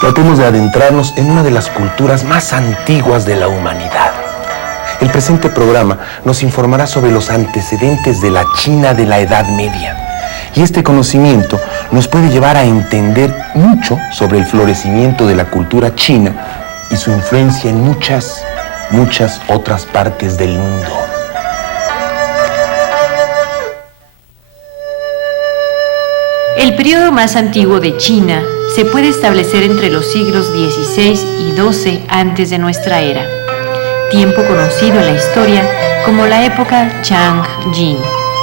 Tratemos de adentrarnos en una de las culturas más antiguas de la humanidad. El presente programa nos informará sobre los antecedentes de la China de la Edad Media. Y este conocimiento nos puede llevar a entender mucho sobre el florecimiento de la cultura china y su influencia en muchas otras partes del mundo. El periodo más antiguo de China se puede establecer entre los siglos XVI y XII antes de nuestra era, tiempo conocido en la historia como la época Chang-Jin,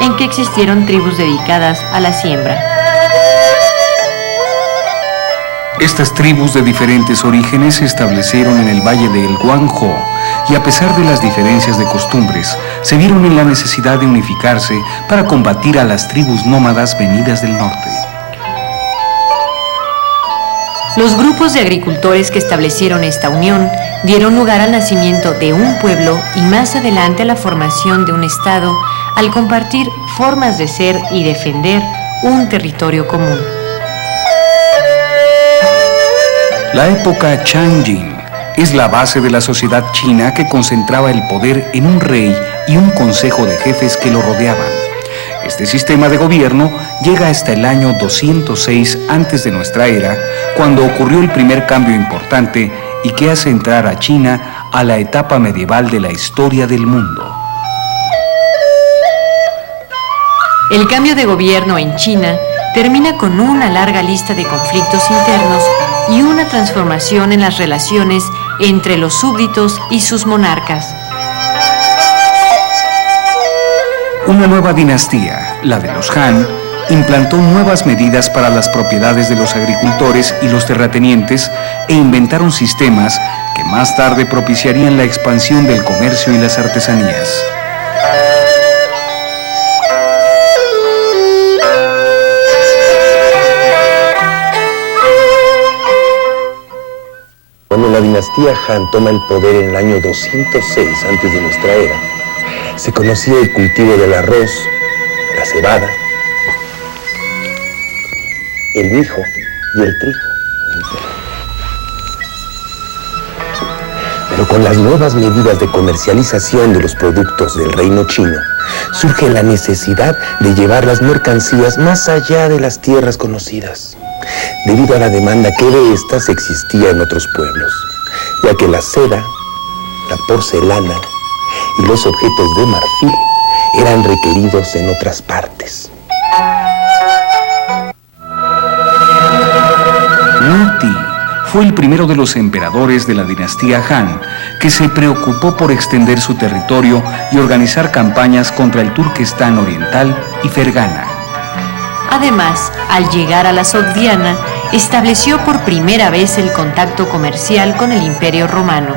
en que existieron tribus dedicadas a la siembra. Estas tribus de diferentes orígenes se establecieron en el valle del Guangzhou y a pesar de las diferencias de costumbres, se vieron en la necesidad de unificarse para combatir a las tribus nómadas venidas del norte. Los grupos de agricultores que establecieron esta unión dieron lugar al nacimiento de un pueblo y más adelante a la formación de un estado al compartir formas de ser y defender un territorio común. La época Chang-Jin es la base de la sociedad china que concentraba el poder en un rey y un consejo de jefes que lo rodeaban. Este sistema de gobierno llega hasta el año 206 antes de nuestra era, cuando ocurrió el primer cambio importante y que hace entrar a China a la etapa medieval de la historia del mundo. El cambio de gobierno en China termina con una larga lista de conflictos internos y una transformación en las relaciones entre los súbditos y sus monarcas. Una nueva dinastía, la de los Han, implantó nuevas medidas para las propiedades de los agricultores y los terratenientes e inventaron sistemas que más tarde propiciarían la expansión del comercio y las artesanías. Cuando la dinastía Han toma el poder en el año 206 antes de nuestra era, se conocía el cultivo del arroz, la cebada, el mijo y el trigo. Pero con las nuevas medidas de comercialización de los productos del reino chino, surge la necesidad de llevar las mercancías más allá de las tierras conocidas, debido a la demanda que de estas existía en otros pueblos, ya que la seda, la porcelana y los objetos de marfil eran requeridos en otras partes. Wu Ti fue el primero de los emperadores de la dinastía Han que se preocupó por extender su territorio y organizar campañas contra el Turquestán Oriental y Fergana. Además, al llegar a la Sogdiana, estableció por primera vez el contacto comercial con el Imperio Romano.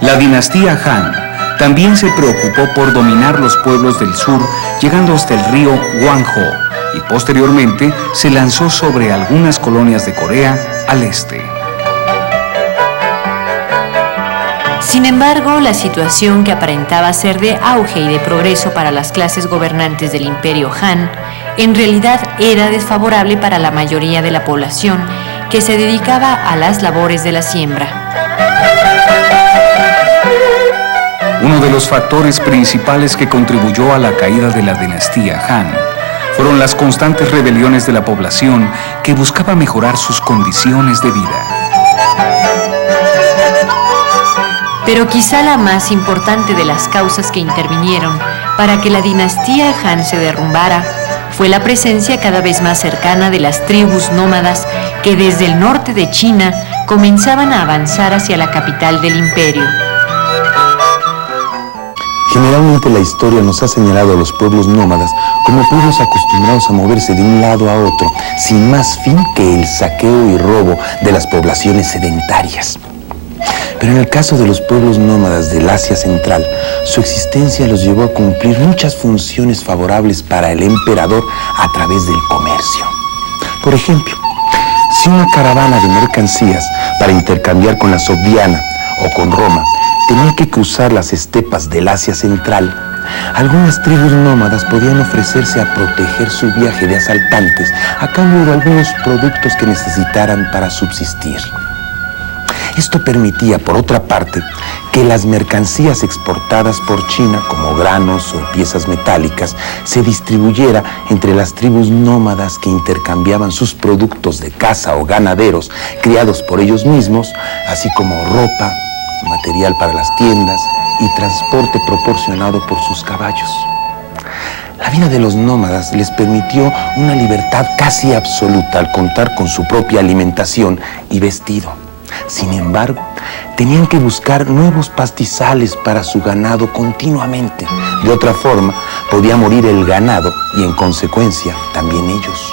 La dinastía Han también se preocupó por dominar los pueblos del sur, llegando hasta el río Guangzhou, y posteriormente se lanzó sobre algunas colonias de Corea al este. Sin embargo, la situación que aparentaba ser de auge y de progreso para las clases gobernantes del Imperio Han, en realidad era desfavorable para la mayoría de la población que se dedicaba a las labores de la siembra. Uno de los factores principales que contribuyó a la caída de la dinastía Han fueron las constantes rebeliones de la población que buscaba mejorar sus condiciones de vida. Pero quizá la más importante de las causas que intervinieron para que la dinastía Han se derrumbara fue la presencia cada vez más cercana de las tribus nómadas que desde el norte de China comenzaban a avanzar hacia la capital del imperio. Generalmente la historia nos ha señalado a los pueblos nómadas como pueblos acostumbrados a moverse de un lado a otro, sin más fin que el saqueo y robo de las poblaciones sedentarias. Pero en el caso de los pueblos nómadas del Asia Central, su existencia los llevó a cumplir muchas funciones favorables para el emperador a través del comercio. Por ejemplo, si una caravana de mercancías para intercambiar con la Sogdiana o con Roma tenían que cruzar las estepas del Asia Central, algunas tribus nómadas podían ofrecerse a proteger su viaje de asaltantes a cambio de algunos productos que necesitaran para subsistir. Esto permitía, por otra parte, que las mercancías exportadas por China, como granos o piezas metálicas, se distribuyera entre las tribus nómadas que intercambiaban sus productos de caza o ganaderos criados por ellos mismos, así como ropa, material para las tiendas y transporte proporcionado por sus caballos. La vida de los nómadas les permitió una libertad casi absoluta al contar con su propia alimentación y vestido. Sin embargo, tenían que buscar nuevos pastizales para su ganado continuamente. De otra forma, podía morir el ganado y, en consecuencia, también ellos.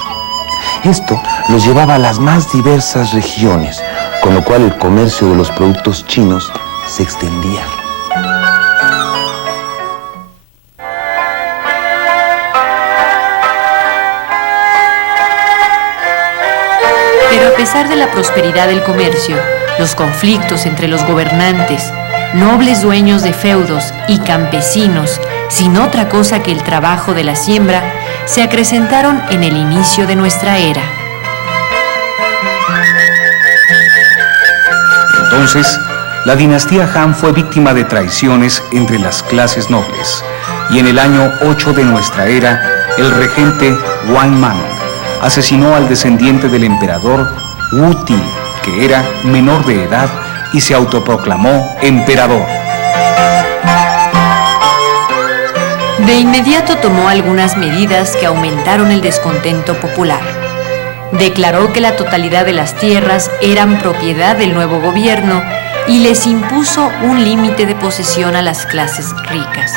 Esto los llevaba a las más diversas regiones, con lo cual el comercio de los productos chinos se extendía. Pero a pesar de la prosperidad del comercio, los conflictos entre los gobernantes, nobles dueños de feudos y campesinos, sin otra cosa que el trabajo de la siembra, se acrecentaron en el inicio de nuestra era. Entonces, la dinastía Han fue víctima de traiciones entre las clases nobles, y en el año 8 de nuestra era, el regente Wang Mang asesinó al descendiente del emperador Wu Ti, que era menor de edad y se autoproclamó emperador. De inmediato tomó algunas medidas que aumentaron el descontento popular. Declaró que la totalidad de las tierras eran propiedad del nuevo gobierno y les impuso un límite de posesión a las clases ricas.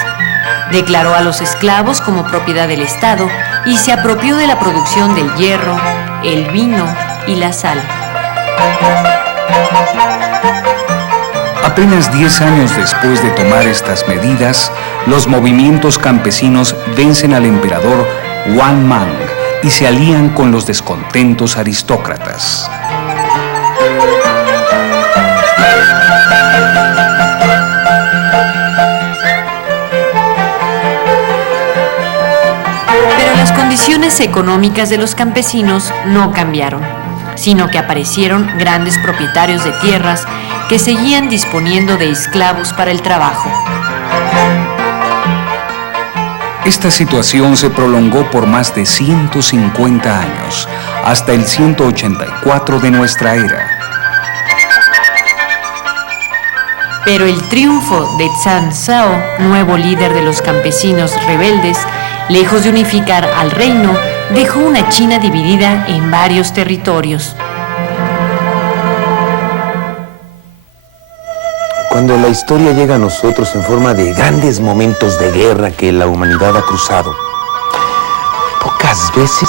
Declaró a los esclavos como propiedad del Estado y se apropió de la producción del hierro, el vino y la sal. Apenas 10 años después de tomar estas medidas, los movimientos campesinos vencen al emperador Wang Mang y se alían con los descontentos aristócratas. Pero las condiciones económicas de los campesinos no cambiaron, sino que aparecieron grandes propietarios de tierras que seguían disponiendo de esclavos para el trabajo. Esta situación se prolongó por más de 150 años, hasta el 184 de nuestra era. Pero el triunfo de Zhang Zhao, nuevo líder de los campesinos rebeldes, lejos de unificar al reino, dejó una China dividida en varios territorios. Cuando la historia llega a nosotros en forma de grandes momentos de guerra que la humanidad ha cruzado, pocas veces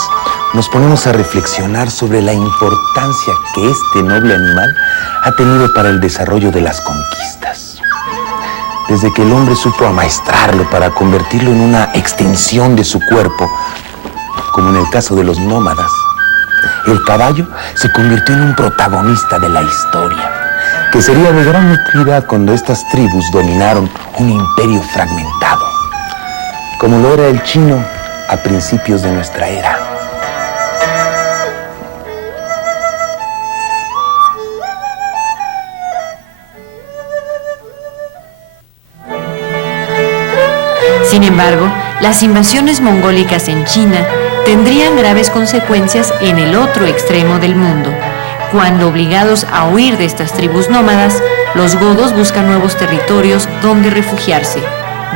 nos ponemos a reflexionar sobre la importancia que este noble animal ha tenido para el desarrollo de las conquistas. Desde que el hombre supo amaestrarlo para convertirlo en una extensión de su cuerpo, como en el caso de los nómadas, el caballo se convirtió en un protagonista de la historia, que sería de gran utilidad cuando estas tribus dominaron un imperio fragmentado, como lo era el chino a principios de nuestra era. Sin embargo, las invasiones mongólicas en China tendrían graves consecuencias en el otro extremo del mundo, cuando, obligados a huir de estas tribus nómadas, los godos buscan nuevos territorios donde refugiarse,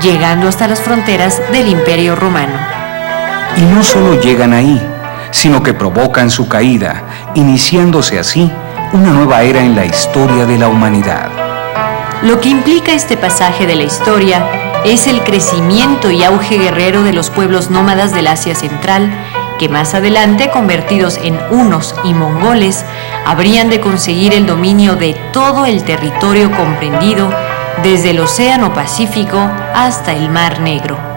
llegando hasta las fronteras del Imperio Romano. Y no solo llegan ahí, sino que provocan su caída, iniciándose así una nueva era en la historia de la humanidad. Lo que implica este pasaje de la historia es el crecimiento y auge guerrero de los pueblos nómadas del Asia Central, que más adelante, convertidos en hunos y mongoles, habrían de conseguir el dominio de todo el territorio comprendido desde el Océano Pacífico hasta el Mar Negro.